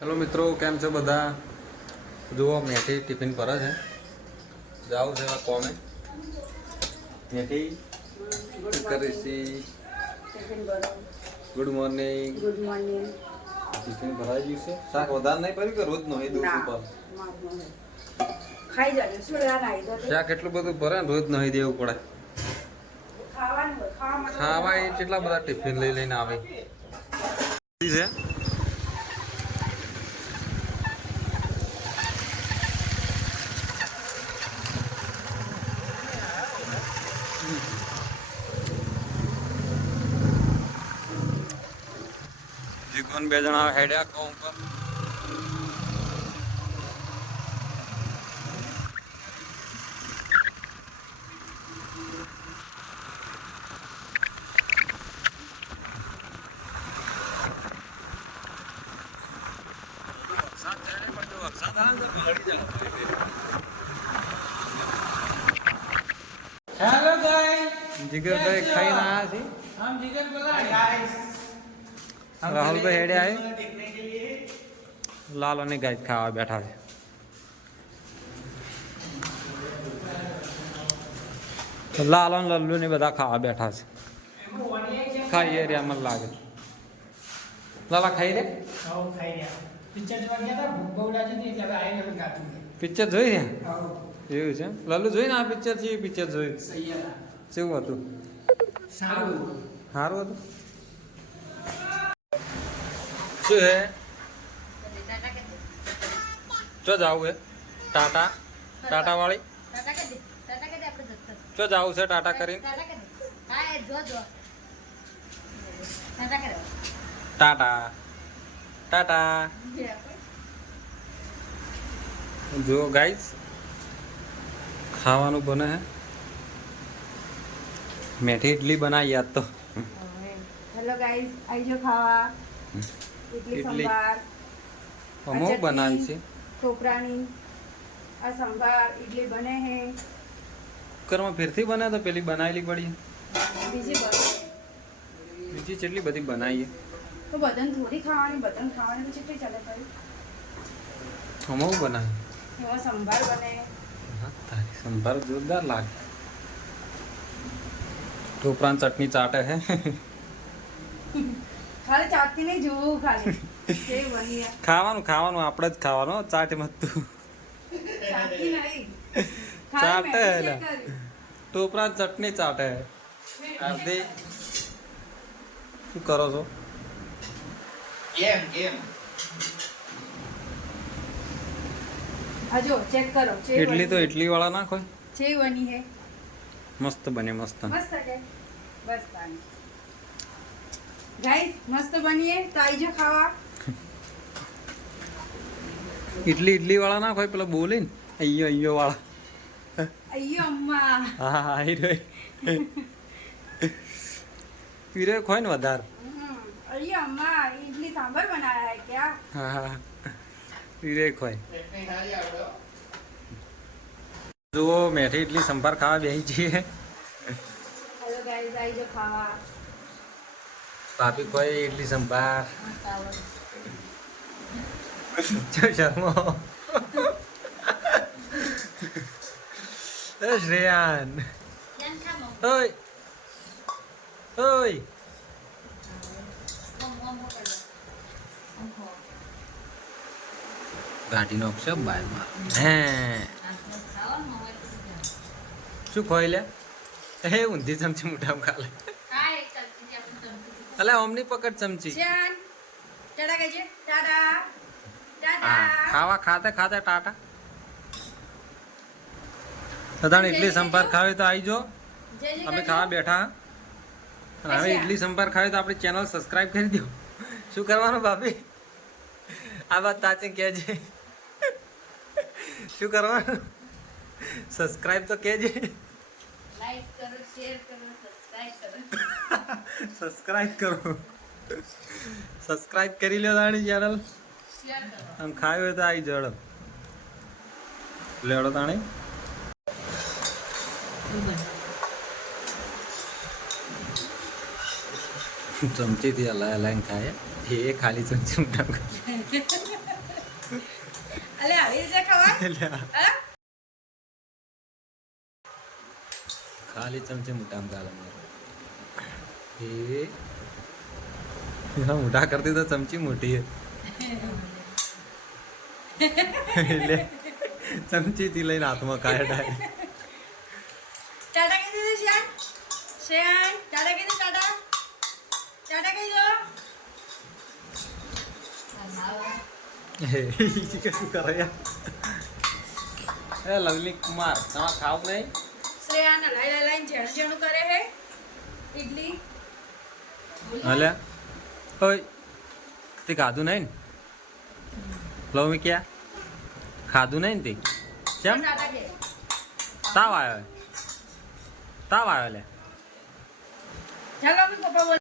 Hello મિત્રો, કેમ છો બધા? જુઓ મેથી ટિફિન પર છે, જાઉં છે કોમે. મેથી કરીશી. Good morning. Good morning. Tiffin ભરાઈ ગયું છે. શાક વધારે નહીં કર્યું કે રોજ નો એ દૂધ ઉપર ખાઈ જજો સુડા નાઈ દો. શાક એટલું બધું ભરે ને રોજ નહીં દેવું પડે. ખાવા એ કેટલા બધા ટિફિન લઈને આવે છે. જીગોન બે જણા હેડ્યા કોમ પર. हेलो गाइस, જીગરભાઈ ખાઈને આયા છે. हम जिगर बोला गाइस। રાહુલભાઈ હેડે આય. લાલ અને ગાય ખાવા બેઠા છે. લાલ અને લલ્લુ ને બધા ખાવા બેઠા છે. ખાઈએ રે મને લાગે. લાલા ખાઈ રે. आओ खाई लिया। पिक्चर જોવા ગયા હતા, ભૂખ બહુ લાગી હતી એટલે હવે આઈને પણ ખાતું છે। પિક્ચર જોઈ રે. આવો એવું છે. લલ્લુ જોઈ ને આ પિક્ચર છે. પિક્ચર જોઈ સૈયદ કેવું હતું? સારું સારું હતું. શું હે? ચો જાવું હે? ટાટા ટાટા વાળી ચો જાવું છે ટાટા કરીને? ટાટા ટાટા. જો ગાઈસ ખાવાનું બને હે. મેઠી ઇડલી બનાવી યાદ તો. હેલો ગાઈસ, આઈજો ખાવા. ઇડલી ઇડલી. સંભાર અમો બનાવી છે. છોકરાની આ સંભાર ઇડલી બને હે. કુકરમાં ફેરથી બને તો પેલી બનાવેલી પડી. બીજી બને બીજી કેટલી બધી બનાવીએ. તો બધાને થોડી ખાવાની, બધાને ખાવાની તો કેટલી ચાલે પડી. અમો બનાવી. એમાં સંભાર બને. હા, તારી સંભાર જોરદાર લાગે. ઢોપરાની ચટણી ચાટે હે. ખાલી ચાટતી નહીં, જોવું ખાલી કેવી બની હે. ખાવાનું ખાવાનું આપણે જ ખાવાનું. ચાટ મત તું. ચાટતી નહીં. ચાટે ખાલી એટલે. મેગી ચેક કરી. ઢોપરાની ચટણી ચાટે. આરતી શું કરો છો? કેમ આ જો ચેક કરો. કેવી ઇડલી તો બની? ઇડલી વાળા ના કોઈ. કેવી બની હે? મસ્ત બને મસ્ત. મસ્ત છે. બસ તાની ગાઈસ, મસ્ત બની હે તો આઈજો ખાવા. ઇડલી વાળા ના કોઈ પેલા બોલે ને અయ్యో વાળા. અయ్యో અમ્મા. હા હા એ રે. પીરે ખોય ને વધારે. અయ్యో અમ્મા, ઇડલી સાંભર બનાયા હે ક્યા? હા હા પીરે ખોય. જુઓ મેઠી ઇડલી સંભાર ખાવા બેસી છીએ. હેલો ગાઈસ, આઈજો ખાવા. ભાભી કોઈ ઇડલી સંભાર. મસ્ત આવડે. ચો શર્મો. એ શ્રેયાન. ઓય ઓય. ગાડીનો અક્ષર બારમાં હે શું ખોઈ લે? હે ઊંધી ચમચી મોઢામાં ખાલે. અલે ઓમની પકડ ચમચી. ચાન ટાટા કહેજે. ટાટા હા ટાટા. ખાવા ખાતે ખાતે ટાટા. સદાણ ઇડલી સંભાર ખાવે તો આવી જો. જય જય અમે કરજો. ખાવા બેઠા. અને હવે ઇડલી સંભાર ખાવે તો આપણી ચેનલ સબસ્ક્રાઇબ કરી દો. શું કરવાનું ભાભી? આ વાત તાચે કહેજે. શું કરવાનું? સબસ્ક્રાઇબ તો કહેજે. લાઈક કરો, શેર કરો, સબસ્ક્રાઇબ કરો. સબસ્ક્રાઇબ કરો. સબસ્ક્રાઇબ કરી લો તાણી ચેનલ. શેર કરો. આમ ખાવી હોય તો આવી જડો. લેવડો તાણી. ચમચીથી હલાય હલાઈને ખાય એ ખાલી ચમચી મોટા અલે આવી રીતે ખવાય હે? ખાલી ચમચી મોટામાં ગાલે મારો એ હા, મોટા કરતી તો ચમચી મોટી હે એટલે ચમચી થી લઈને હાથમાં ખાય ડાયરેક્ટ. ટાટા કહી દીધું શ્યાન? શ્યાન ટાટા કીધું? ટાટા ટાટા કહી દો. શું કરે યાર? એ લવલી કુમાર તમારે ખાવ નહીં? શ્રેયાન લાઈન જેણું જેણું કરે હે ઇડલી. હલે ઓય તે ખાધું નહીં ને? લવ મી ક્યાં ખાધું નહીં ને તે કેમ ટાટા કે તાવ આવ્યો લે ચાલો અમે પપ્પા બોલ